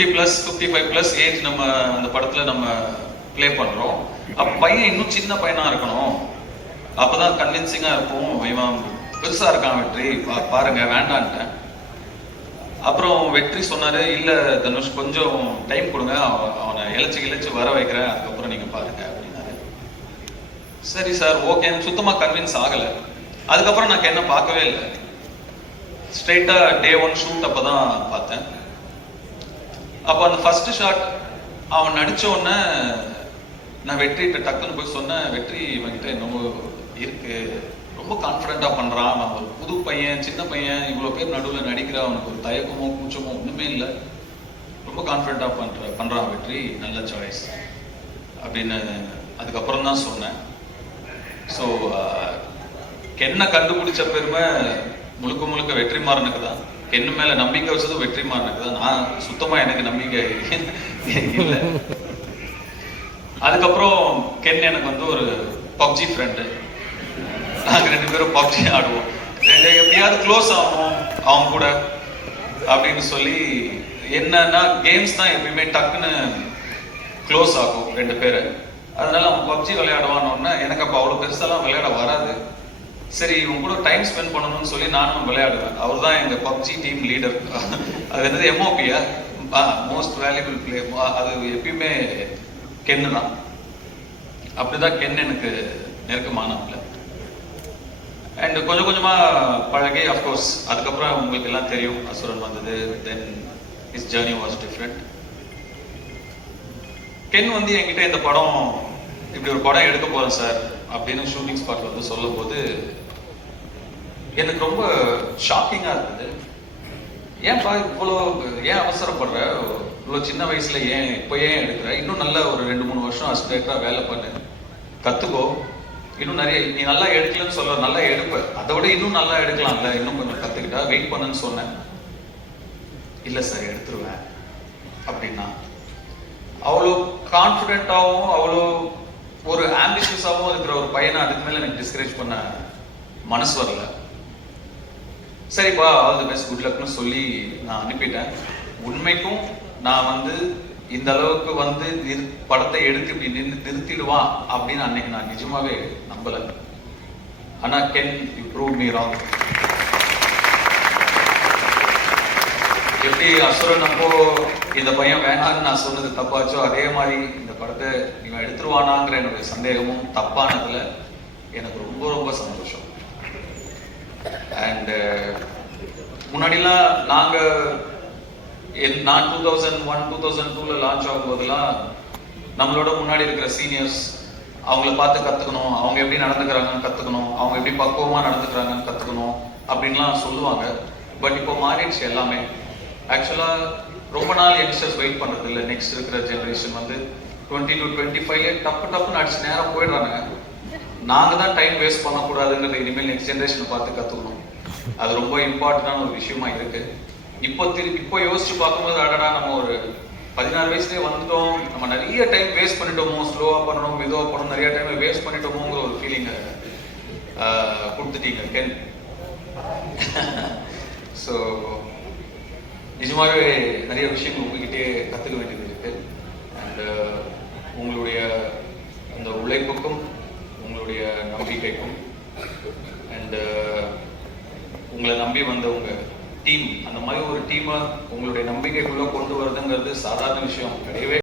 50+, 55+ age நம்ம அந்த படத்துல நம்ம ப்ளே பண்றோம். அப்ப பையன் இன்னும் சின்ன பையனா இருக்கணும், அப்பதான் கன்வின்சிங்கா இருக்கும். இவன் பெருசா இருக்கான் வெற்றி, பாருங்க வேண்டான்ட்டேன். அப்புறம் வெற்றி சொன்னாரு, இல்ல தனுஷ் கொஞ்சம் டைம் கொடுங்க, அவனை இழைச்சு வர வைக்கிறேன், அதுக்கப்புறம் நீங்க பாருங்க அப்படின்னாரு. சரி சார் ஓகே, சுத்தமா கன்வின்ஸ் ஆகல. அதுக்கப்புறம் நான் என்ன பார்க்கவே இல்லை. ஸ்ட்ரெயிட்டா டே 1 ஷூட் அப்பதான் பார்த்தேன். அப்ப அந்த ஃபர்ஸ்ட் ஷாட் அவன் நடிச்ச உடனே நான் வெற்றிட்ட டக்குன்னு போய் சொன்னேன், வெற்றி இவன்கிட்ட என்னவோ இருக்கு, ரொம்ப கான்ஃபிடண்டா பண்றான், அவன் ஒரு புது பையன், சின்ன பையன், இவ்வளவு பேர் நடுவில் நடிக்கிறான், அவனுக்கு ஒரு தயக்கமோ கூச்சமோ ஒண்ணுமே இல்லை, ரொம்ப கான்ஃபிடண்டா பண்றான் வெற்றி, நல்ல சாய்ஸ் அப்படின்னு அதுக்கப்புறம் தான் சொன்னேன். ஸோ கென்னை கண்டுபிடிச்ச பெருமை முழுக்க வெற்றிமாறனுக்கு தான். கென்னு மேல நம்பிக்கை வச்சதும் வெற்றிமாறனுக்கு தான். நான் சுத்தமா எனக்கு நம்பிக்கை இல்லை. அதுக்கப்புறம் கென் எனக்கு வந்து ஒரு பப்ஜி ஃப்ரெண்டு. நாங்க 2 பேரும் பப்ஜி ஆடுவோம். எப்படியாவது க்ளோஸ் ஆகணும் அவங்க கூட அப்படின்னு சொல்லி, என்னன்னா கேம்ஸ் தான் எப்பயுமே டக்குன்னு க்ளோஸ் ஆகும் 2 பேரை. அதனால அவன் பப்ஜி விளையாடுவான்னு, எனக்கு அப்போ அவ்வளோ பெருசாலாம் விளையாட வராது. சரி இவங்க கூட டைம் ஸ்பெண்ட் பண்ணணும்னு சொல்லி நானும் விளையாடுவேன். அவர் தான் எங்க பப்ஜி டீம் லீடர். அது என்னது எம்ஓபியா, மோஸ்ட் வேல்யூபிள் பிளே, அது எப்பயுமே கென்னு தான். அப்படிதான் கென் எனக்கு நெருக்கமானவங்கள. அண்ட் கொஞ்சமா பழகி, அஃப்கோர்ஸ் அதுக்கப்புறம் உங்களுக்கு எல்லாம் தெரியும், அசுரன் வந்தது. Then is journey was different. கென் வந்து என்கிட்ட இந்த படம், இப்படி ஒரு படம் எடுக்க போறேன் சார் அப்படின்னு ஷூட்டிங் ஸ்பாட்ல வந்து சொல்லும் போது எனக்கு ரொம்ப ஷாக்கிங்கா இருந்தது. ஏன்பா இவ்வளோ ஏன் அவசரப்படுற, இவ்வளோ சின்ன வயசுல இப்போ ஏன் எடுக்கிற, இன்னும் நல்ல ஒரு 2-3 வருஷம் அசிஸ்டண்டா வேலை பண்ணு, கத்துக்கோ, இன்னும் நிறைய, நீ நல்லா எடுக்கலன்னு சொல்ற, நல்லா எடுப்ப, அதை விட இன்னும் நல்லா எடுக்கலாம்ல, இன்னும் கொஞ்சம் கத்துக்கிட்டா, வெயிட் பண்ணுன்னு சொன்னேன். இல்லை சார் எடுத்துருவேன் அப்படின்னா. அவ்வளோ கான்ஃபிடென்ட்டாகவும் அவ்வளோ ஒரு ஆம்பிஷியஸாகவும் இருக்கிற ஒரு பையனை அதுக்கு மேல எனக்கு டிஸ்கரேஜ் பண்ண மனசு வரல. சரிப்பா ஆல் தி பெஸ்ட், குட் லக்னு சொல்லி நான் அனுப்பிட்டேன். உண்மைக்கும் நான் வந்து இந்த அளவுக்கு வந்து படத்தை எடுத்து இப்படி நிறுத்திடுவான் அப்படின்னு அன்னைக்கு நான் நிஜமாவே நம்பல. ஆனா can you prove me wrong. எப்படி அசுரன் அப்போ இந்த பையன் வேணான்னு நான் சொன்னது தப்பாச்சோ, அதே மாதிரி இந்த படத்தை இவன் எடுத்துருவானாங்கிற என்னுடைய சந்தேகமும் தப்பானதுல எனக்கு ரொம்ப சந்தோஷம். அண்ட் முன்னாடிலாம் நான் 2001, 2002ல லான்ச் ஆகும் போதெல்லாம் நம்மளோட முன்னாடி இருக்கிற சீனியர்ஸ் அவங்கள பார்த்து கத்துக்கணும், அவங்க எப்படி நடந்துக்கிறாங்கன்னு கத்துக்கணும், அவங்க எப்படி பக்குவமா நடந்துக்கிறாங்கன்னு கத்துக்கணும் அப்படின்லாம் சொல்லுவாங்க. பட் இப்போ மாறிடுச்சு எல்லாமே. ஆக்சுவலா ரொம்ப நாள் யங்ஸ்டர்ஸ் வெயிட் பண்றது இல்லை. நெக்ஸ்ட் இருக்கிற ஜெனரேஷன் வந்து 20 to 25 டப்புன்னு அடிச்சு நேரம் போயிடுறாங்க. நாங்க தான் டைம் வேஸ்ட் பண்ணக்கூடாதுங்கிறது இனிமேல் நெக்ஸ்ட் ஜெனரேஷனை பார்த்து கத்துக்கணும். அது ரொம்ப இம்பார்ட்டன்டான ஒரு விஷயமா இருக்கு. இப்போ யோசிச்சு பார்க்கும்போது, அடடா நம்ம ஒரு 16 வயசுலேயே வந்துட்டோம், நம்ம நிறைய டைம் வேஸ்ட் பண்ணிட்டோமோ, ஸ்லோவா பண்ணணும், மெதுவா பண்ணணும், நிறைய டைம் வேஸ்ட் பண்ணிட்டோமோங்கிற ஒரு ஃபீலிங்கை கொடுத்துட்டீங்க கென். ஸோ நிஜமாகவே நிறைய விஷயங்கள் உங்ககிட்டே கற்றுக்க வேண்டியது இருக்கு. அண்ட் உங்களுடைய அந்த உழைப்புக்கும் உங்களுடைய நம்பிக்கைக்கும் அண்ட் உங்களை நம்பி வந்த உங்க டீம், அந்த மாதிரி ஒரு டீமை உங்களுடைய நம்பிக்கைக்குள்ள கொண்டு வருதுங்கிறது சாதாரண விஷயம் கிடையவே